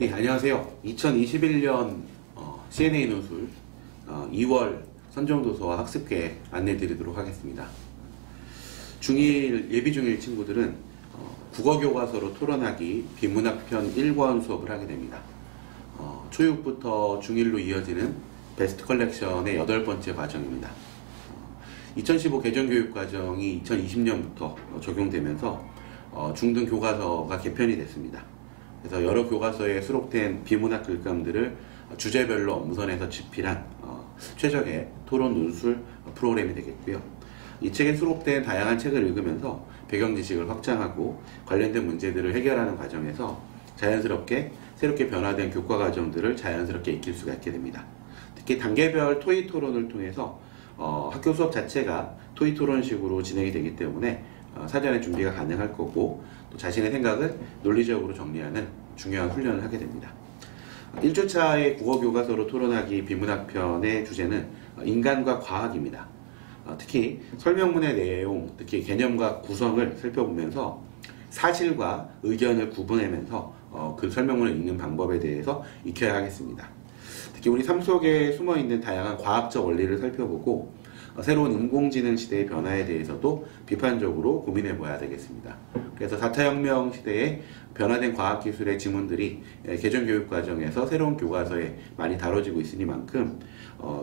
네, 안녕하세요. 2021년 CNA 논술 2월 선정도서와 학습계획 안내드리도록 하겠습니다. 중1 예비 중1 친구들은 국어교과서로 토론하기 비문학편 1권 수업을 하게 됩니다. 초6부터 중1로 이어지는 베스트 컬렉션의 8번째 과정입니다. 2015 개정교육과정이 2020년부터 적용되면서 중등 교과서가 개편이 됐습니다. 그래서 여러 교과서에 수록된 비문학 글감들을 주제별로 엄선해서 집필한 최적의 토론 논술 프로그램이 되겠고요. 이 책에 수록된 다양한 책을 읽으면서 배경 지식을 확장하고 관련된 문제들을 해결하는 과정에서 자연스럽게 새롭게 변화된 교과 과정들을 자연스럽게 익힐 수가 있게 됩니다. 특히 단계별 토의 토론을 통해서 학교 수업 자체가 토의 토론식으로 진행이 되기 때문에 사전에 준비가 가능할 거고, 또 자신의 생각을 논리적으로 정리하는 중요한 훈련을 하게 됩니다. 1주차의 국어교과서로 토론하기 비문학편의 주제는 인간과 과학입니다. 특히 설명문의 내용, 특히 개념과 구성을 살펴보면서 사실과 의견을 구분하면서 그 설명문을 읽는 방법에 대해서 익혀야 하겠습니다. 특히 우리 삶 속에 숨어있는 다양한 과학적 원리를 살펴보고 새로운 인공지능 시대의 변화에 대해서도 비판적으로 고민해 봐야 되겠습니다. 그래서 4차 혁명 시대에 변화된 과학기술의 지문들이 개정교육 과정에서 새로운 교과서에 많이 다뤄지고 있으니만큼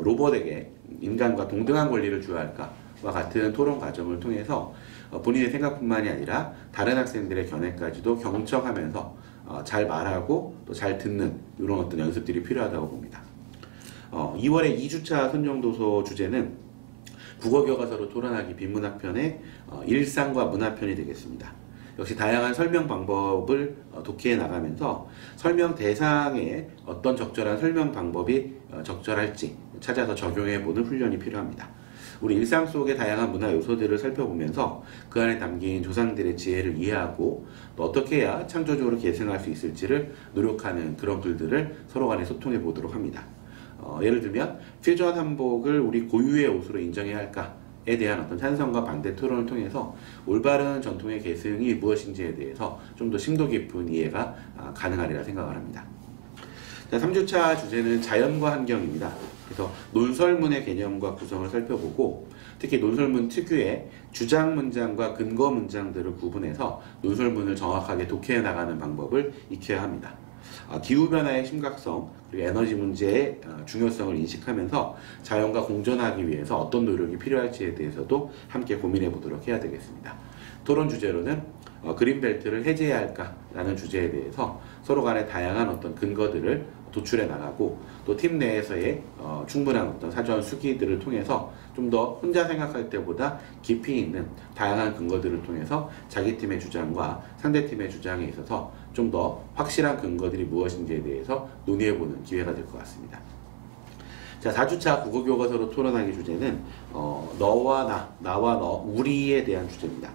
로봇에게 인간과 동등한 권리를 주어야 할까와 같은 토론 과정을 통해서 본인의 생각뿐만이 아니라 다른 학생들의 견해까지도 경청하면서 잘 말하고 또 잘 듣는 이런 어떤 연습들이 필요하다고 봅니다. 2월의 2주차 선정도서 주제는 국어교과서로 토론하기 비문학편의 일상과 문화편이 되겠습니다. 역시 다양한 설명 방법을 독해해 나가면서 설명 대상에 어떤 적절한 설명 방법이 적절할지 찾아서 적용해보는 훈련이 필요합니다. 우리 일상 속의 다양한 문화 요소들을 살펴보면서 그 안에 담긴 조상들의 지혜를 이해하고 또 어떻게 해야 창조적으로 계승할 수 있을지를 노력하는 그런 글들을 서로 간에 소통해 보도록 합니다. 예를 들면 퓨전 한복을 우리 고유의 옷으로 인정해야 할까에 대한 어떤 찬성과 반대 토론을 통해서 올바른 전통의 계승이 무엇인지에 대해서 좀 더 심도 깊은 이해가 가능하리라 생각을 합니다. 자, 3주차 주제는 자연과 환경입니다. 그래서 논설문의 개념과 구성을 살펴보고 특히 논설문 특유의 주장 문장과 근거 문장들을 구분해서 논설문을 정확하게 독해해 나가는 방법을 익혀야 합니다. 기후변화의 심각성 그리고 에너지 문제의 중요성을 인식하면서 자연과 공존하기 위해서 어떤 노력이 필요할지에 대해서도 함께 고민해 보도록 해야 되겠습니다. 토론 주제로는 그린벨트를 해제해야 할까라는 주제에 대해서 서로 간의 다양한 어떤 근거들을 도출해 나가고 또 팀 내에서의 충분한 어떤 사전 수기들을 통해서 좀 더 혼자 생각할 때보다 깊이 있는 다양한 근거들을 통해서 자기 팀의 주장과 상대 팀의 주장에 있어서 좀 더 확실한 근거들이 무엇인지에 대해서 논의해보는 기회가 될 것 같습니다. 자, 4주차 국어교과서로 토론하기 주제는 너와 나와 너, 우리에 대한 주제입니다.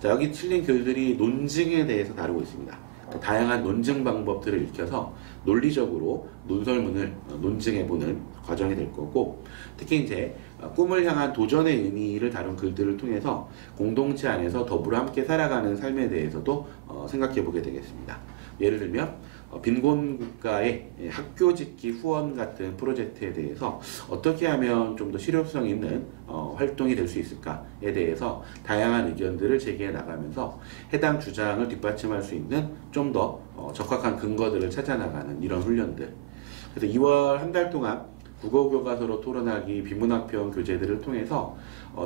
자, 여기 실린 글들이 논증에 대해서 다루고 있습니다. 다양한 논증 방법들을 익혀서 논리적으로 논설문을 논증해보는 과정이 될 거고, 특히 이제 꿈을 향한 도전의 의미를 다룬 글들을 통해서 공동체 안에서 더불어 함께 살아가는 삶에 대해서도 생각해보게 되겠습니다. 예를 들면 빈곤 국가의 학교 짓기 후원 같은 프로젝트에 대해서 어떻게 하면 좀 더 실효성 있는 활동이 될 수 있을까에 대해서 다양한 의견들을 제기해 나가면서 해당 주장을 뒷받침할 수 있는 좀 더 적합한 근거들을 찾아 나가는 이런 훈련들. 그래서 2월 한 달 동안 국어교과서로 토론하기 비문학편 교재들을 통해서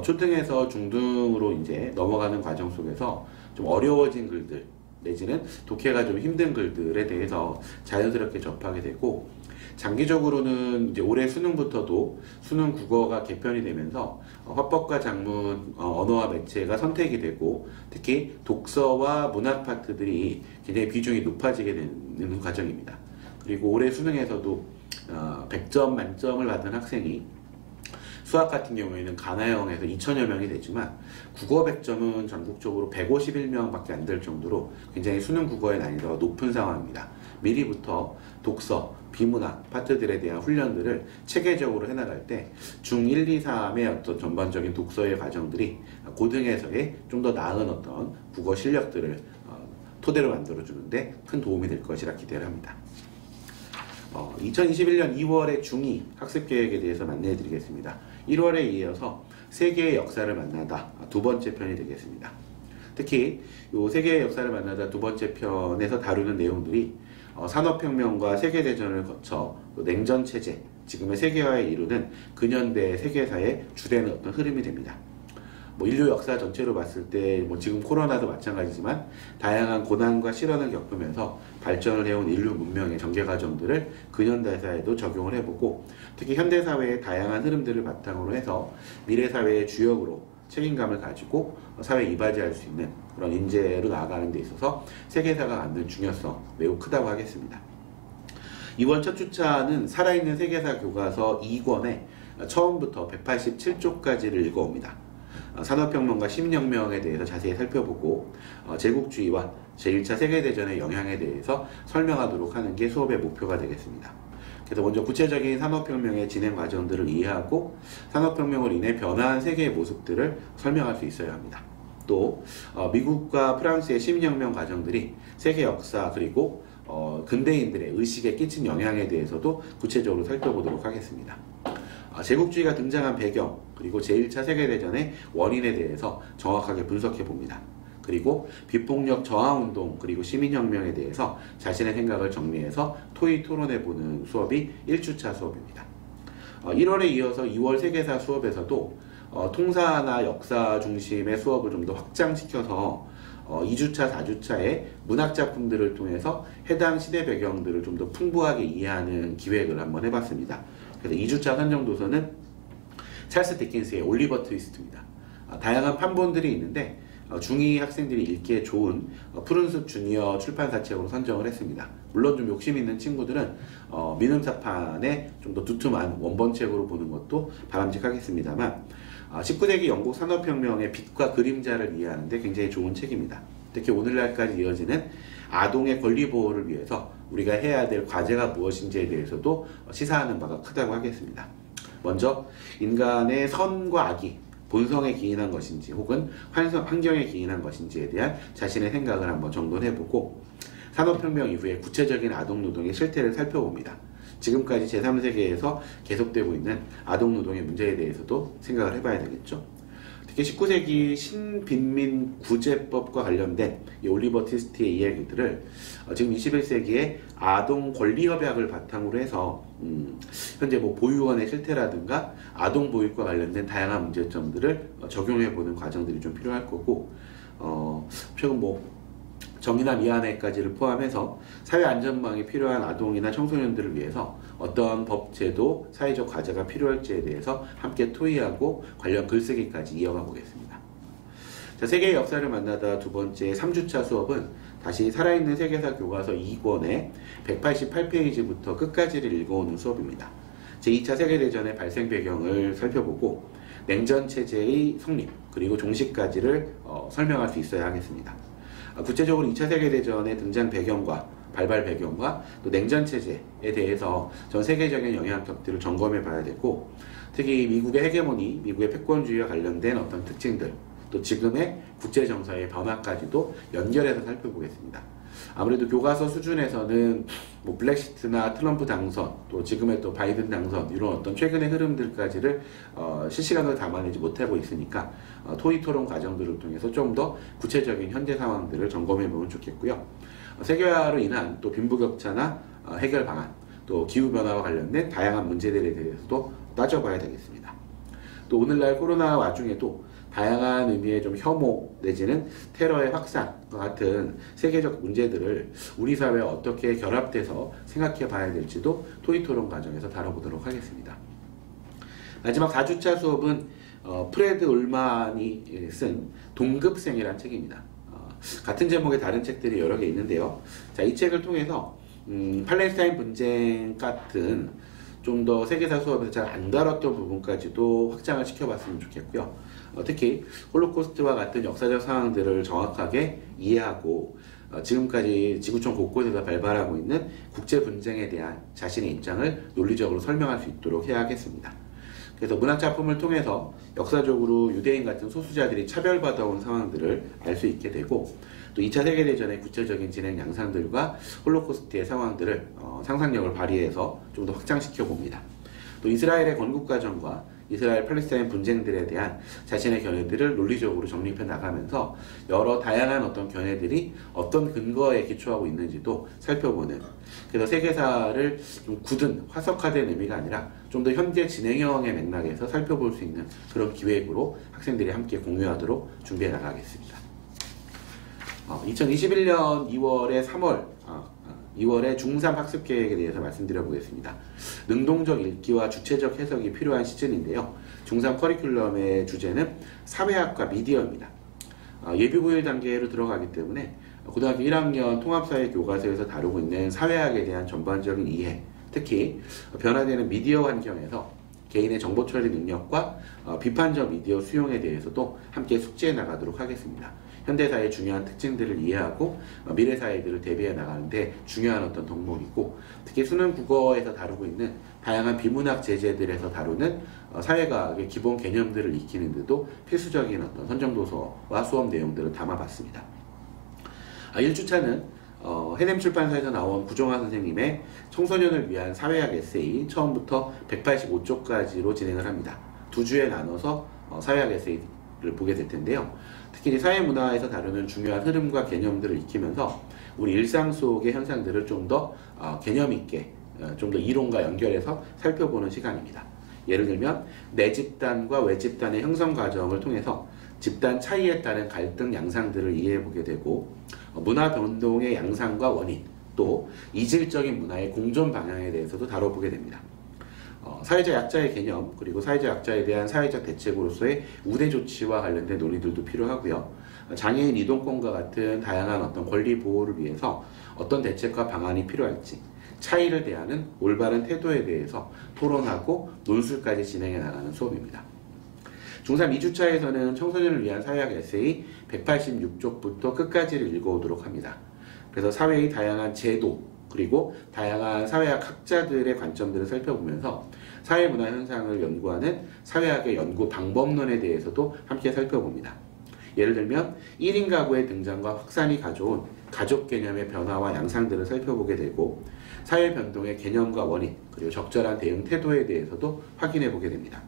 초등에서 중등으로 이제 넘어가는 과정 속에서 좀 어려워진 글들 내지는 독해가 좀 힘든 글들에 대해서 자연스럽게 접하게 되고, 장기적으로는 이제 올해 수능부터도 수능 국어가 개편이 되면서 화법과 작문, 언어와 매체가 선택이 되고 특히 독서와 문학 파트들이 굉장히 비중이 높아지게 되는 과정입니다. 그리고 올해 수능에서도 100점 만점을 받은 학생이 수학 같은 경우에는 가나형에서 2,000여 명이 되지만 국어 100점은 전국적으로 151명밖에 안 될 정도로 굉장히 수능 국어의 난이도가 높은 상황입니다. 미리부터 독서, 비문학 파트들에 대한 훈련들을 체계적으로 해나갈 때 중1, 2, 3의 어떤 전반적인 독서의 과정들이 고등에서의 좀 더 나은 어떤 국어 실력들을 토대로 만들어주는데 큰 도움이 될 것이라 기대를 합니다. 2021년 2월의 중2 학습계획에 대해서 안내해드리겠습니다. 1월에 이어서 세계의 역사를 만나다 두 번째 편이 되겠습니다. 특히 이 세계의 역사를 만나다 두 번째 편에서 다루는 내용들이 산업혁명과 세계대전을 거쳐 냉전체제, 지금의 세계화에 이루는 근현대 세계사의 주된 어떤 흐름이 됩니다. 인류 역사 전체로 봤을 때 지금 코로나도 마찬가지지만 다양한 고난과 시련을 겪으면서 발전을 해온 인류 문명의 전개 과정들을 근현대사에도 적용을 해보고, 특히 현대사회의 다양한 흐름들을 바탕으로 해서 미래사회의 주역으로 책임감을 가지고 사회에 이바지할 수 있는 그런 인재로 나아가는 데 있어서 세계사가 갖는 중요성 매우 크다고 하겠습니다. 이번 첫 주차는 살아있는 세계사 교과서 2권에 처음부터 187쪽까지를 읽어옵니다. 산업혁명과 시민혁명에 대해서 자세히 살펴보고 제국주의와 제1차 세계대전의 영향에 대해서 설명하도록 하는 게 수업의 목표가 되겠습니다. 그래서 먼저 구체적인 산업혁명의 진행 과정들을 이해하고 산업혁명으로 인해 변화한 세계의 모습들을 설명할 수 있어야 합니다. 또 미국과 프랑스의 시민혁명 과정들이 세계 역사 그리고 근대인들의 의식에 끼친 영향에 대해서도 구체적으로 살펴보도록 하겠습니다. 제국주의가 등장한 배경, 그리고 제1차 세계대전의 원인에 대해서 정확하게 분석해 봅니다. 그리고 비폭력 저하운동, 그리고 시민혁명에 대해서 자신의 생각을 정리해서 토의 토론해보는 수업이 1주차 수업입니다. 1월에 이어서 2월 세계사 수업에서도 통사나 역사 중심의 수업을 좀 더 확장시켜서 2주차, 4주차에 문학작품들을 통해서 해당 시대 배경들을 좀 더 풍부하게 이해하는 기획을 한번 해봤습니다. 그래서 2주차 선정 도서는 찰스 디킨스의 올리버 트위스트입니다. 다양한 판본들이 있는데 중2 학생들이 읽기에 좋은 푸른숲 주니어 출판사 책으로 선정을 했습니다. 물론 좀 욕심 있는 친구들은 민음사판에 좀 더 두툼한 원본책으로 보는 것도 바람직하겠습니다만 19세기 영국 산업혁명의 빛과 그림자를 이해하는 데 굉장히 좋은 책입니다. 특히 오늘날까지 이어지는 아동의 권리 보호를 위해서 우리가 해야 될 과제가 무엇인지에 대해서도 시사하는 바가 크다고 하겠습니다. 먼저 인간의 선과 악이 본성에 기인한 것인지 혹은 환경에 기인한 것인지에 대한 자신의 생각을 한번 정돈해보고, 산업혁명 이후에 구체적인 아동노동의 실태를 살펴봅니다. 지금까지 제3세계에서 계속되고 있는 아동노동의 문제에 대해서도 생각을 해봐야 되겠죠. 특히 19세기 신빈민구제법과 관련된 이 올리버 트위스트의 이야기들을 지금 21세기의 아동 권리협약을 바탕으로 해서 현재 보육원의 실태라든가 아동 보육과 관련된 다양한 문제점들을 적용해보는 과정들이 좀 필요할 거고, 최근 정의나 미안해까지를 포함해서 사회 안전망이 필요한 아동이나 청소년들을 위해서 어떤 법, 제도, 사회적 과제가 필요할지에 대해서 함께 토의하고 관련 글쓰기까지 이어가 보겠습니다. 자, 세계의 역사를 만나다 두 번째 3주차 수업은 다시 살아있는 세계사 교과서 2권의 188페이지부터 끝까지를 읽어오는 수업입니다. 제2차 세계대전의 발생 배경을 살펴보고 냉전체제의 성립 그리고 종식까지를 설명할 수 있어야 하겠습니다. 구체적으로 2차 세계대전의 등장 배경과 발발 배경과 또 냉전체제에 대해서 전 세계적인 영향력들을 점검해 봐야 되고, 특히 미국의 헤게모니, 미국의 패권주의와 관련된 어떤 특징들, 또 지금의 국제정서의 변화까지도 연결해서 살펴보겠습니다. 아무래도 교과서 수준에서는 블랙시트나 트럼프 당선, 또 지금의 또 바이든 당선, 이런 어떤 최근의 흐름들까지를 실시간으로 담아내지 못하고 있으니까 토의 토론 과정들을 통해서 좀 더 구체적인 현재 상황들을 점검해 보면 좋겠고요. 세계화로 인한 또 빈부격차나 해결 방안, 또 기후변화와 관련된 다양한 문제들에 대해서도 따져봐야 되겠습니다. 또 오늘날 코로나 와중에도 다양한 의미의 좀 혐오 내지는 테러의 확산과 같은 세계적 문제들을 우리 사회에 어떻게 결합돼서 생각해 봐야 될지도 토의 토론 과정에서 다뤄보도록 하겠습니다. 마지막 4주차 수업은 프레드 울만이 쓴 동급생이라는 책입니다. 같은 제목의 다른 책들이 여러 개 있는데요. 자, 이 책을 통해서 팔레스타인 분쟁 같은 좀 더 세계사 수업에서 잘 안 다뤘던 부분까지도 확장을 시켜봤으면 좋겠고요. 특히 홀로코스트와 같은 역사적 상황들을 정확하게 이해하고 지금까지 지구촌 곳곳에서 발발하고 있는 국제 분쟁에 대한 자신의 입장을 논리적으로 설명할 수 있도록 해야 하겠습니다. 그래서 문학작품을 통해서 역사적으로 유대인 같은 소수자들이 차별받아온 상황들을 알 수 있게 되고, 또 2차 세계대전의 구체적인 진행 양상들과 홀로코스트의 상황들을 상상력을 발휘해서 좀 더 확장시켜 봅니다. 또 이스라엘의 건국 과정과 이스라엘 팔레스타인 분쟁들에 대한 자신의 견해들을 논리적으로 정립해 나가면서 여러 다양한 어떤 견해들이 어떤 근거에 기초하고 있는지도 살펴보는, 그래서 세계사를 좀 굳은 화석화된 의미가 아니라 좀 더 현재 진행형의 맥락에서 살펴볼 수 있는 그런 기획으로 학생들이 함께 공유하도록 준비해 나가겠습니다. 2021년 2월의 중3 학습 계획에 대해서 말씀드려 보겠습니다. 능동적 읽기와 주체적 해석이 필요한 시즌인데요. 중3 커리큘럼의 주제는 사회학과 미디어입니다. 예비고일 단계로 들어가기 때문에 고등학교 1학년 통합사회 교과서에서 다루고 있는 사회학에 대한 전반적인 이해, 특히 변화되는 미디어 환경에서 개인의 정보 처리 능력과 비판적 미디어 수용에 대해서도 함께 숙지해 나가도록 하겠습니다. 현대사의 중요한 특징들을 이해하고 미래 사회들을 대비해 나가는데 중요한 어떤 덕목이고, 특히 수능 국어에서 다루고 있는 다양한 비문학 제재들에서 다루는 사회과학의 기본 개념들을 익히는 데도 필수적인 어떤 선정도서와 수업 내용들을 담아봤습니다. 1주차는 해냄 출판사에서 나온 구정화 선생님의 청소년을 위한 사회학 에세이 처음부터 185쪽까지로 진행을 합니다. 2주에 나눠서 사회학 에세이를 보게 될 텐데요. 특히 사회문화에서 다루는 중요한 흐름과 개념들을 익히면서 우리 일상 속의 현상들을 좀 더 개념 있게 좀 더 이론과 연결해서 살펴보는 시간입니다. 예를 들면 내 집단과 외 집단의 형성 과정을 통해서 집단 차이에 따른 갈등 양상들을 이해해보게 되고, 문화 변동의 양상과 원인, 또 이질적인 문화의 공존 방향에 대해서도 다뤄보게 됩니다. 사회적 약자의 개념, 그리고 사회적 약자에 대한 사회적 대책으로서의 우대 조치와 관련된 논의들도 필요하고요. 장애인 이동권과 같은 다양한 어떤 권리 보호를 위해서 어떤 대책과 방안이 필요할지, 차이를 대하는 올바른 태도에 대해서 토론하고 논술까지 진행해 나가는 수업입니다. 중3 2주차에서는 청소년을 위한 사회학 에세이 186쪽부터 끝까지를 읽어오도록 합니다. 그래서 사회의 다양한 제도, 그리고 다양한 사회학 학자들의 관점들을 살펴보면서 사회문화 현상을 연구하는 사회학의 연구 방법론에 대해서도 함께 살펴봅니다. 예를 들면 1인 가구의 등장과 확산이 가져온 가족 개념의 변화와 양상들을 살펴보게 되고, 사회 변동의 개념과 원인, 그리고 적절한 대응 태도에 대해서도 확인해 보게 됩니다.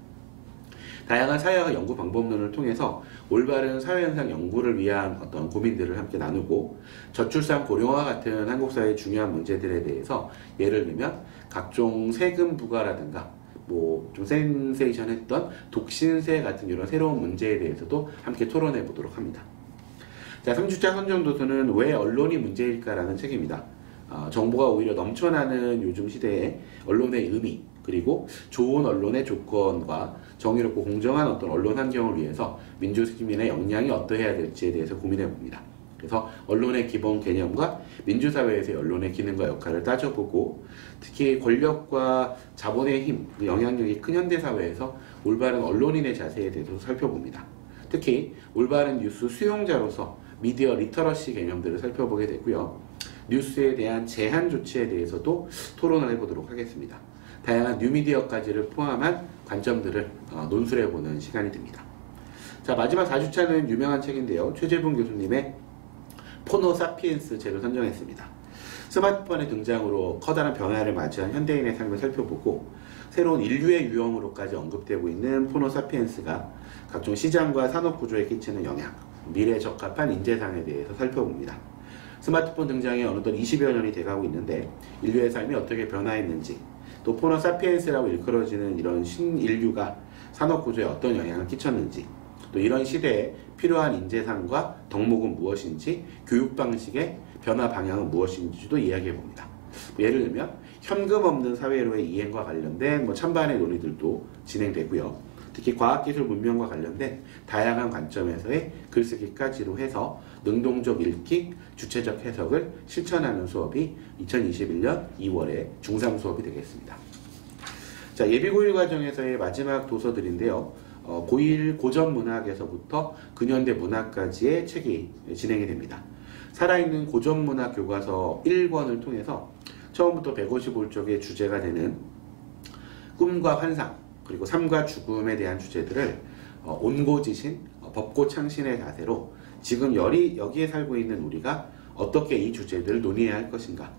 다양한 사회학 연구 방법론을 통해서 올바른 사회현상 연구를 위한 어떤 고민들을 함께 나누고, 저출산 고령화 같은 한국 사회의 중요한 문제들에 대해서 예를 들면 각종 세금 부과라든가 좀 센세이션했던 독신세 같은 이런 새로운 문제에 대해서도 함께 토론해 보도록 합니다. 자, 3주차 선정도서는 왜 언론이 문제일까라는 책입니다. 정보가 오히려 넘쳐나는 요즘 시대에 언론의 의미, 그리고 좋은 언론의 조건과 정의롭고 공정한 어떤 언론 환경을 위해서 민주시민의 역량이 어떠해야 될지에 대해서 고민해 봅니다. 그래서 언론의 기본 개념과 민주사회에서의 언론의 기능과 역할을 따져보고, 특히 권력과 자본의 힘, 영향력이 큰 현대사회에서 올바른 언론인의 자세에 대해서 살펴봅니다. 특히 올바른 뉴스 수용자로서 미디어 리터러시 개념들을 살펴보게 되고요. 뉴스에 대한 제한 조치에 대해서도 토론을 해보도록 하겠습니다. 다양한 뉴미디어까지를 포함한 관점들을 논술해보는 시간이 됩니다. 자, 마지막 4주차는 유명한 책인데요. 최재분 교수님의 포노 사피엔스 책을 선정했습니다. 스마트폰의 등장으로 커다란 변화를 맞이한 현대인의 삶을 살펴보고, 새로운 인류의 유형으로까지 언급되고 있는 포노 사피엔스가 각종 시장과 산업 구조에 끼치는 영향, 미래에 적합한 인재상에 대해서 살펴봅니다. 스마트폰 등장에 어느덧 20여 년이 돼가고 있는데 인류의 삶이 어떻게 변화했는지, 또 포노 사피엔스라고 일컬어지는 이런 신인류가 산업 구조에 어떤 영향을 끼쳤는지, 또 이런 시대에 필요한 인재상과 덕목은 무엇인지, 교육 방식의 변화 방향은 무엇인지도 이야기해 봅니다. 예를 들면 현금 없는 사회로의 이행과 관련된 찬반의 논의들도 진행되고요. 특히 과학기술 문명과 관련된 다양한 관점에서의 글쓰기까지로 해서 능동적 읽기, 주체적 해석을 실천하는 수업이 2021년 2월에 중3 수업이 되겠습니다. 자, 예비고일 과정에서의 마지막 도서들인데요. 고1 고전 문학에서부터 근현대 문학까지의 책이 진행이 됩니다. 살아있는 고전 문학 교과서 1권을 통해서 처음부터 155쪽의 주제가 되는 꿈과 환상, 그리고 삶과 죽음에 대한 주제들을 온고지신, 법고창신의 자세로 지금 여기에 살고 있는 우리가 어떻게 이 주제들을 논의해야 할 것인가.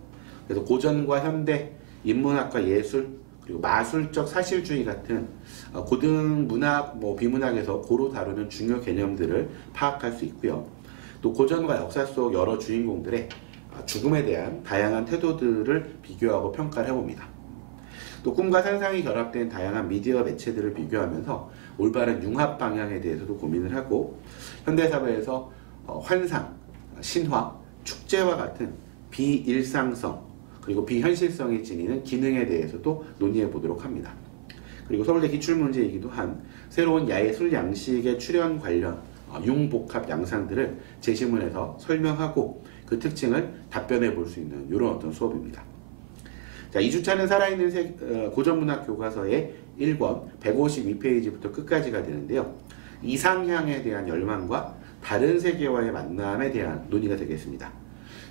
그래서 고전과 현대, 인문학과 예술, 그리고 마술적 사실주의 같은 고등 문학, 비문학에서 고루 다루는 중요 개념들을 파악할 수 있고요. 또 고전과 역사 속 여러 주인공들의 죽음에 대한 다양한 태도들을 비교하고 평가를 해봅니다. 또 꿈과 상상이 결합된 다양한 미디어 매체들을 비교하면서 올바른 융합 방향에 대해서도 고민을 하고 현대사회에서 환상, 신화, 축제와 같은 비일상성 그리고 비현실성이 지니는 기능에 대해서도 논의해 보도록 합니다. 그리고 서울대 기출문제이기도 한 새로운 예술 양식의 출현 관련 융복합 양상들을 제시문에서 설명하고 그 특징을 답변해 볼 수 있는 이런 어떤 수업입니다. 자, 2주차는 살아있는 고전문학 교과서의 1권 152페이지부터 끝까지가 되는데요. 이상향에 대한 열망과 다른 세계와의 만남에 대한 논의가 되겠습니다.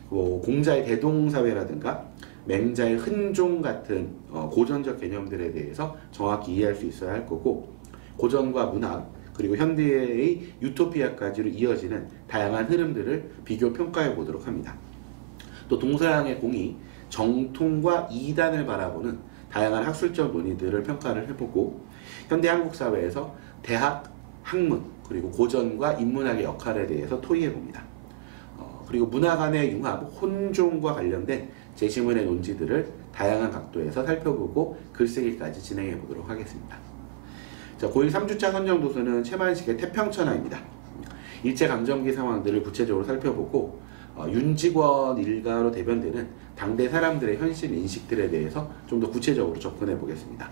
공자의 대동사회라든가 맹자의 흔종 같은 고전적 개념들에 대해서 정확히 이해할 수 있어야 할 거고, 고전과 문학 그리고 현대의 유토피아까지로 이어지는 다양한 흐름들을 비교 평가해 보도록 합니다. 또 동서양의 공이 정통과 이단을 바라보는 다양한 학술적 논의들을 평가를 해보고, 현대 한국 사회에서 대학, 학문 그리고 고전과 인문학의 역할에 대해서 토의해 봅니다. 그리고 문화 간의 융합, 혼종과 관련된 제시문의 논지들을 다양한 각도에서 살펴보고 글쓰기까지 진행해 보도록 하겠습니다. 자, 고1 3주차 선정도서는 최만식의 태평천하입니다. 일제강점기 상황들을 구체적으로 살펴보고 윤직원 일가로 대변되는 당대 사람들의 현실 인식들에 대해서 좀 더 구체적으로 접근해 보겠습니다.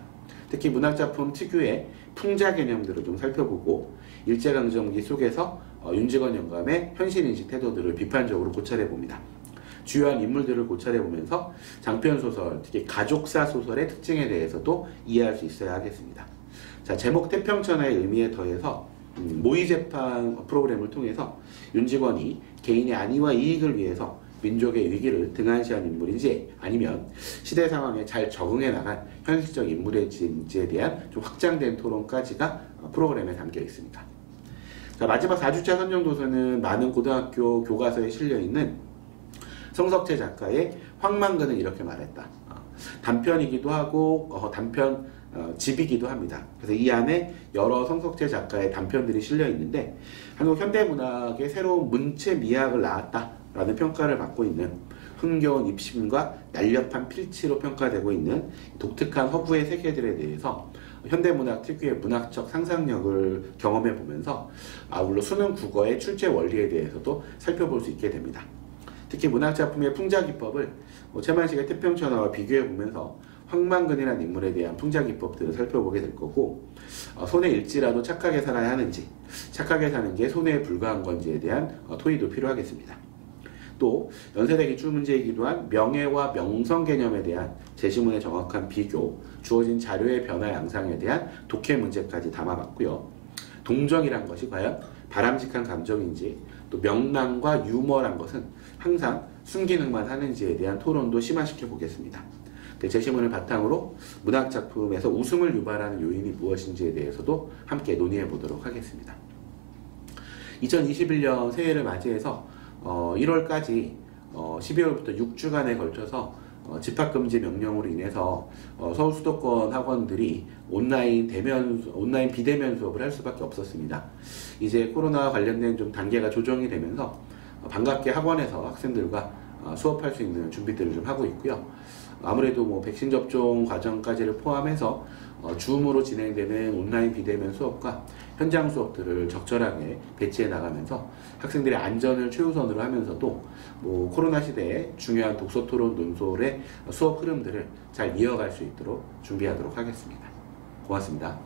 특히 문학작품 특유의 풍자 개념들을 좀 살펴보고 일제강점기 속에서 윤직원 영감의 현실인식 태도들을 비판적으로 고찰해 봅니다. 주요한 인물들을 고찰해 보면서 장편소설, 특히 가족사 소설의 특징에 대해서도 이해할 수 있어야 하겠습니다. 자, 제목 태평천하의 의미에 더해서 모의재판 프로그램을 통해서 윤직원이 개인의 안위와 이익을 위해서 민족의 위기를 등한시한 인물인지 아니면 시대 상황에 잘 적응해 나간 현실적 인물인지에 대한 좀 확장된 토론까지가 프로그램에 담겨 있습니다. 자, 마지막 4주차 선정도서는 많은 고등학교 교과서에 실려있는 성석재 작가의 황만근은 이렇게 말했다. 단편이기도 하고 집이기도 합니다. 그래서 이 안에 여러 성석재 작가의 단편들이 실려 있는데 한국 현대문학의 새로운 문체 미학을 낳았다라는 평가를 받고 있는 흥겨운 입심과 날렵한 필치로 평가되고 있는 독특한 허구의 세계들에 대해서 현대문학 특유의 문학적 상상력을 경험해 보면서 아울러 수능 국어의 출제 원리에 대해서도 살펴볼 수 있게 됩니다. 특히 문학작품의 풍자기법을 최만식의 태평천하와 비교해 보면서 황만근이라는 인물에 대한 풍자기법들을 살펴보게 될 거고, 손에 일지라도 착하게 살아야 하는지, 착하게 사는 게 손해에 불과한 건지에 대한 토의도 필요하겠습니다. 또 연세대 기출문제이기도 한 명예와 명성 개념에 대한 제시문의 정확한 비교, 주어진 자료의 변화 양상에 대한 독해 문제까지 담아봤고요. 동정이란 것이 과연 바람직한 감정인지, 또 명랑과 유머란 것은 항상 순기능만 하는지에 대한 토론도 심화시켜 보겠습니다. 제시문을 바탕으로 문학작품에서 웃음을 유발하는 요인이 무엇인지에 대해서도 함께 논의해 보도록 하겠습니다. 2021년 새해를 맞이해서 1월까지 12월부터 6주간에 걸쳐서 집합금지 명령으로 인해서 서울 수도권 학원들이 온라인 비대면 수업을 할 수밖에 없었습니다. 이제 코로나와 관련된 좀 단계가 조정이 되면서 반갑게 학원에서 학생들과 수업할 수 있는 준비들을 좀 하고 있고요. 아무래도 백신 접종 과정까지를 포함해서 줌으로 진행되는 온라인 비대면 수업과 현장 수업들을 적절하게 배치해 나가면서 학생들의 안전을 최우선으로 하면서도 코로나 시대에 중요한 독서 토론 논술의 수업 흐름들을 잘 이어갈 수 있도록 준비하도록 하겠습니다. 고맙습니다.